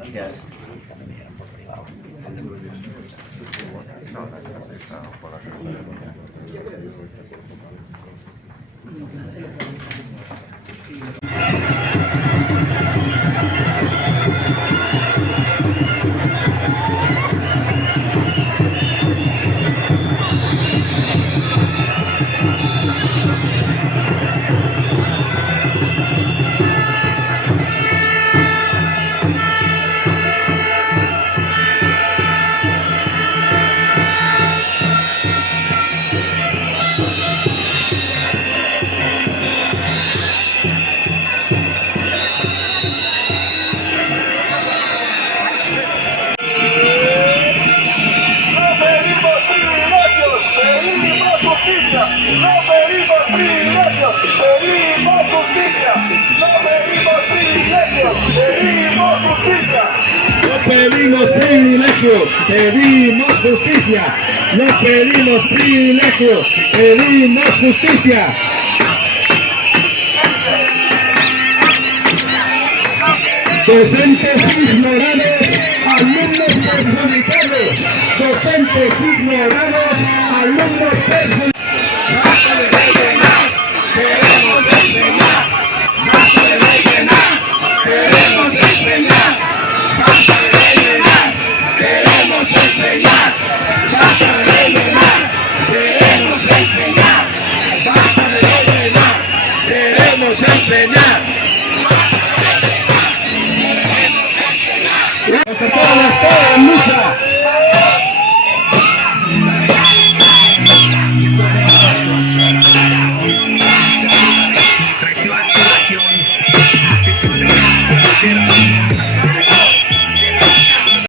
Gracias. No pedimos privilegios, pedimos justicia. No pedimos privilegios, pedimos justicia. No pedimos privilegios, pedimos justicia. No pedimos privilegios, pedimos justicia. Docentes ignorados, alumnos perjudicados. Docentes ignorados, alumnos perjudicados. Basta de rellenar, queremos enseñar. Basta de rellenar, queremos enseñar. Basta de rellenar, queremos enseñar. Basta de rellenar, queremos enseñar. Basta de rellenar, queremos enseñar. Por todas las